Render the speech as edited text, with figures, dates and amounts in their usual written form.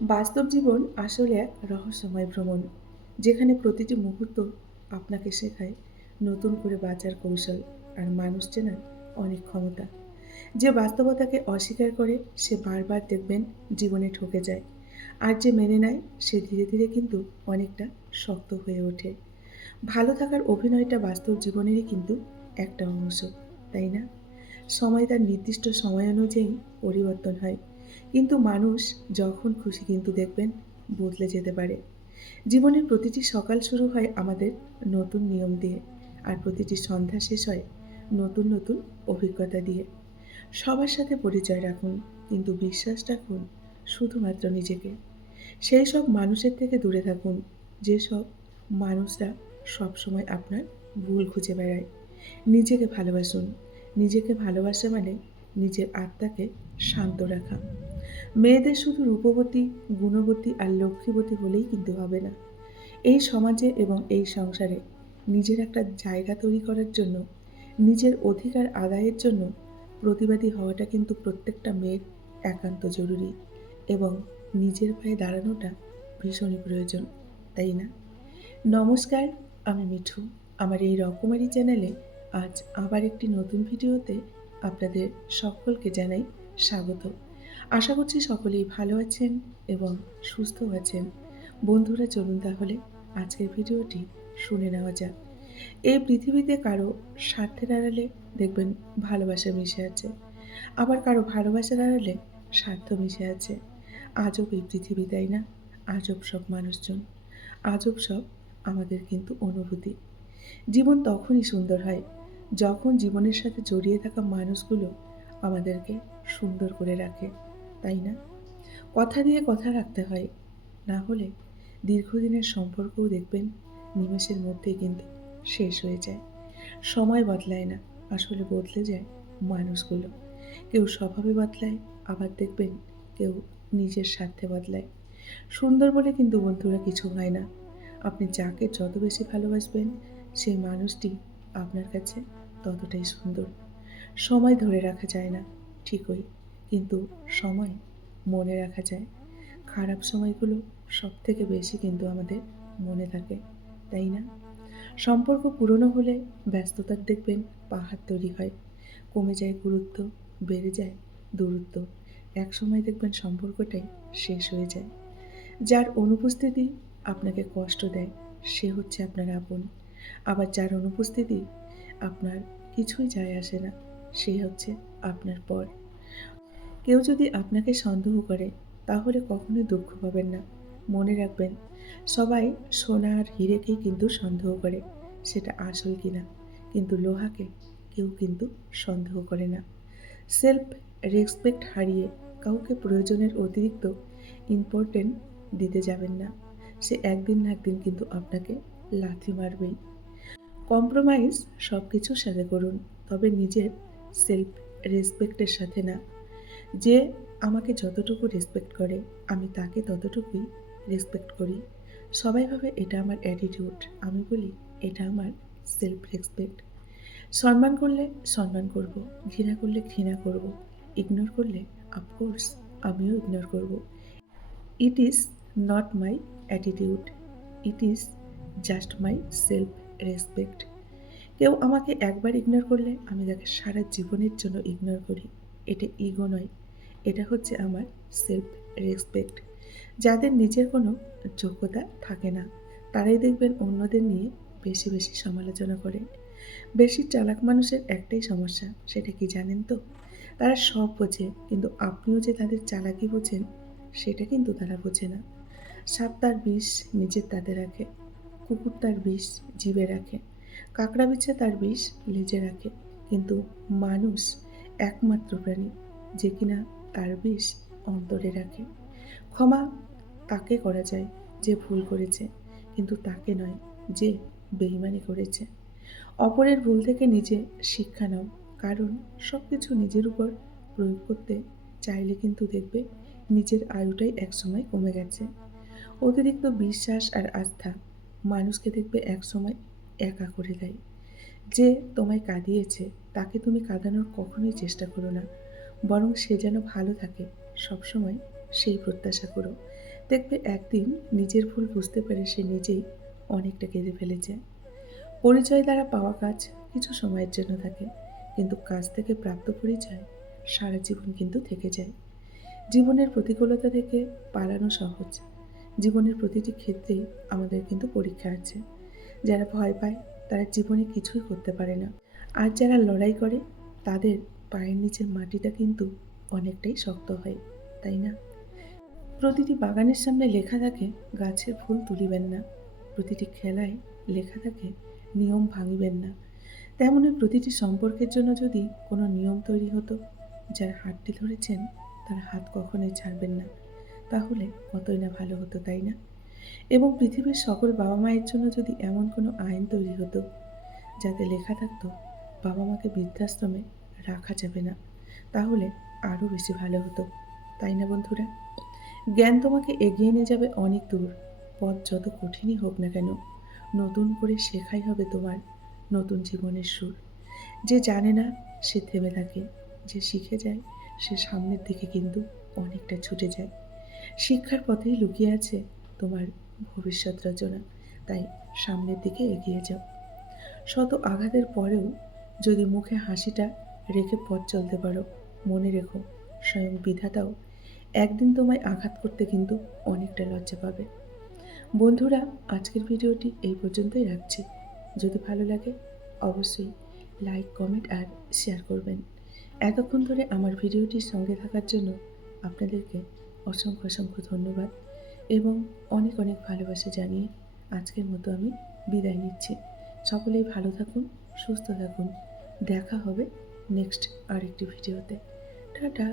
বাস্তব জীবন আসলে এক রহস্যময় ভ্রমণ, যেখানে প্রতিটি মুহূর্ত আপনাকে শেখায় নতুন করে বাঁচার কৌশল আর মানুষ চেনার অনেক ক্ষমতা। যে বাস্তবতাকে অস্বীকার করে সে বারবার দেখবেন জীবনে ঠকে যায়, আর যে মেনে নেয় সে ধীরে ধীরে কিন্তু অনেকটা শক্ত হয়ে ওঠে। ভালো থাকার অভিনয়টা বাস্তব জীবনেরই কিন্তু একটা অংশ, তাই না? সময় তার নির্দিষ্ট সময় অনুযায়ী পরিবর্তন হয়। কিন্তু মানুষ যখন খুশি কিন্তু দেখবেন বদলে যেতে পারে। জীবনের প্রতিটি সকাল শুরু হয় আমাদের নতুন নিয়ম দিয়ে, আর প্রতিটি সন্ধ্যা শেষ হয় নতুন নতুন অভিজ্ঞতা দিয়ে। সবার সাথে পরিচয় রাখুন, কিন্তু বিশ্বাস রাখুন শুধুমাত্র নিজেকে। সেই সব মানুষের থেকে দূরে থাকুন যেসব মানুষরা সবসময় আপনার ভুল খুঁজে বেড়ায়। নিজেকে ভালোবাসুন। নিজেকে ভালোবাসা মানে নিজের আত্মাকে শান্ত রাখা। মেয়েদের শুধু রূপবতী, গুণবতী আর লক্ষ্মীবতী হলেই কিন্তু হবে না। এই সমাজে এবং এই সংসারে নিজের একটা জায়গা তৈরি করার জন্য, নিজের অধিকার আদায়ের জন্য প্রতিবাদী হওয়াটা কিন্তু প্রত্যেকটা মেয়ের একান্ত জরুরি, এবং নিজের পায়ে দাঁড়ানোটা ভীষণই প্রয়োজন, তাই না? নমস্কার, আমি মিঠু। আমার এই রকমারি চ্যানেলে আজ আবার একটি নতুন ভিডিওতে আপনাদের সকলকে জানাই স্বাগত। আশা করছি সকলেই ভালো আছেন এবং সুস্থ আছেন। বন্ধুরা, চলুন তাহলে আজকের ভিডিওটি শুনে নেওয়া যাক। এই পৃথিবীতে কারো স্বার্থের আড়ালে দেখবেন ভালোবাসা মিশে আছে। আবার কারো ভালোবাসার আড়ালে স্বার্থ মিশে আছে। আজব এই পৃথিবী, তাই না? আজব সব মানুষজন, আজব সব আমাদের কিন্তু অনুভূতি। জীবন তখনই সুন্দর হয় যখন জীবনের সাথে জড়িয়ে থাকা মানুষগুলো আমাদেরকে সুন্দর করে রাখে, তাই না? কথা দিয়ে কথা রাখতে হয়, না হলে দীর্ঘদিনের সম্পর্কও দেখবেন নিমেষের মধ্যেই কিন্তু শেষ হয়ে যায়। সময় বদলায় না, আসলে বদলে যায় মানুষগুলো। কেউ স্বভাবে বদলায়, আবার দেখবেন কেউ নিজের স্বার্থে বদলায়। সুন্দর বলে কিন্তু বন্ধুরা কিছু হয় না। আপনি যাকে যত বেশি ভালোবাসবেন সেই মানুষটি আপনার কাছে ততটাই সুন্দর। সময় ধরে রাখা যায় না ঠিকই, কিন্তু সময় মনে রাখা যায়। খারাপ সময়গুলো সবথেকে বেশি কিন্তু আমাদের মনে থাকে, তাই না? সম্পর্ক পুরনো হলে ব্যস্ততার দেখবেন পাহাড় তৈরি হয়, কমে যায় গুরুত্ব, বেড়ে যায় দূরত্ব। একসময় দেখবেন সম্পর্কটাই শেষ হয়ে যায়। যার অনুপস্থিতি আপনাকে কষ্ট দেয় সে হচ্ছে আপনার আপন। আবার যার অনুপস্থিতি আপনার কিছুই যায় আসে না সে হচ্ছে আপনার পর। কেউ যদি আপনাকে সন্দেহ করে তাহলে কখনোই দুঃখ পাবেন না। মনে রাখবেন, সবাই সোনা আর হীরেকেই কিন্তু সন্দেহ করে সেটা আসল কিনা, কিন্তু লোহাকে কেউ কিন্তু সন্দেহ করে না। সেলফ রেসপেক্ট হারিয়ে কাউকে প্রয়োজনের অতিরিক্ত ইম্পর্টেন্ট দিতে যাবেন না। সে একদিন না একদিন কিন্তু আপনাকে লাথি মারবেই। কম্প্রোমাইজ সব কিছুর সাথে করুন, তবে নিজের সেলফ রেসপেক্টের সাথে না। যে আমাকে যতটুকু রেসপেক্ট করে আমি তাকে ততটুকুই রেসপেক্ট করি। সবাই ভাবে এটা আমার অ্যাটিটিউড, আমি বলি এটা আমার সেলফ রেসপেক্ট। সম্মান করলে সম্মান করব, ঘৃণা করলে ঘৃণা করব, ইগনোর করলে অফকোর্স আমিও ইগনোর করব। It is not my attitude, it is just my self respect. কেউ আমাকে একবার ইগনোর করলে আমি তাকে সারা জীবনের জন্য ইগনোর করি। এটা ইগো নয়, এটা হচ্ছে আমার সেলফ রেসপেক্ট। যাদের নিজের কোনো যোগ্যতা থাকে না তারাই দেখবেন অন্যদের নিয়ে বেশি বেশি সমালোচনা করে। বেশি চালাক মানুষের একটাই সমস্যা, সেটা কি জানেন তো? তারা সব বোঝে, কিন্তু আপনিও যে তাদের চালাকি বোঝেন সেটা কিন্তু তারা বোঝে না। সাপ তার বিষ নিজের দাঁতে রাখে, কুকুর তার বিষ জিভে রাখে, কাঁকড়া বিছে তার বিষ লেজে রাখে, কিন্তু মানুষ একমাত্র প্রাণী যে কিনা তার বিষ অন্তরে রাখে। ক্ষমা তাকে করা যায় যে ভুল করেছে, কিন্তু তাকে নয় যে বেইমানি করেছে। অপরের ভুল থেকে নিজে শিক্ষা নাও, কারণ সব কিছু নিজের উপর প্রয়োগ করতে চাইলে কিন্তু দেখবে নিজের আয়ুটাই একসময় কমে গেছে। অতিরিক্ত বিশ্বাস আর আস্থা মানুষকে দেখবে একসময় একা করে দেয়। যে তোমায় কাঁদিয়েছে তাকে তুমি কাঁদানোর কখনোই চেষ্টা করো না, বরং সে যেন ভালো থাকে সবসময় সেই প্রত্যাশা করো। দেখবে একদিন নিজের ভুল বুঝতে পেরে সে নিজেই অনেকটা কেঁদে ফেলেছে। পরিচয় দ্বারা পাওয়া কাজ কিছু সময়ের জন্য থাকে, কিন্তু কাজ থেকে প্রাপ্ত পরিচয় সারা জীবন কিন্তু থেকে যায়। জীবনের প্রতিকূলতা থেকে পালানো সহজ। জীবনের প্রতিটি ক্ষেত্রেই আমাদের কিন্তু পরীক্ষা আছে। যারা ভয় পায় তারা জীবনে কিছুই করতে পারে না। আর যারা লড়াই করে তাদের পায়ের নিচের মাটিটা কিন্তু অনেকটাই শক্ত হয়, তাই না? প্রতিটি বাগানের সামনে লেখা থাকে গাছের ফুল তুলিবেন না। প্রতিটি খেলায় লেখা থাকে নিয়ম ভাঙিবেন না। তেমনি প্রতিটি সম্পর্কের জন্য যদি কোনো নিয়ম তৈরি হতো, যার হাতটি ধরেছেন তার হাত কখনোই ছাড়বেন না, তাহলে কতই না ভালো হতো, তাই না? এবং পৃথিবীর সকল বাবা মায়ের জন্য যদি এমন কোনো আইন তৈরি হতো যাতে লেখা থাকতো বাবা মাকে বৃদ্ধাশ্রমে রাখা যাবে না, তাহলে আরও বেশি ভালো হতো, তাই না বন্ধুরা? জ্ঞান তোমাকে এগিয়ে নিয়ে যাবে অনেক দূর। পথ যত কঠিনই হোক না কেন, নতুন করে শেখাই হবে তোমার নতুন জীবনের সুর। যে জানে না সে থেমে থাকে, যে শিখে যায় সে সামনের দিকে কিন্তু অনেকটা ছুটে যায়। শিক্ষার পথেই লুকিয়ে আছে তোমার ভবিষ্যৎ রচনা। তাই সামনের দিকে এগিয়ে যাও। শত আঘাতের পরেও যদি মুখে হাসিটা রেখে পথ চলতে পারো, মনে রেখো স্বয়ং বিধাতাও একদিন তোমায় আঘাত করতে কিন্তু অনেকটা লজ্জা পাবে। বন্ধুরা, আজকের ভিডিওটি এই পর্যন্তই রাখছি। যদি ভালো লাগে অবশ্যই লাইক, কমেন্ট আর শেয়ার করবেন। এতক্ষণ ধরে আমার ভিডিওটির সঙ্গে থাকার জন্য আপনাদেরকে অসংখ্য অসংখ্য ধন্যবাদ এবং অনেক অনেক ভালোবাসা জানিয়ে আজকের মতো আমি বিদায় নিচ্ছি। সকলেই ভালো থাকুন, সুস্থ থাকুন। দেখা হবে নেক্সট আরেকটি ভিডিওতে। টাটা।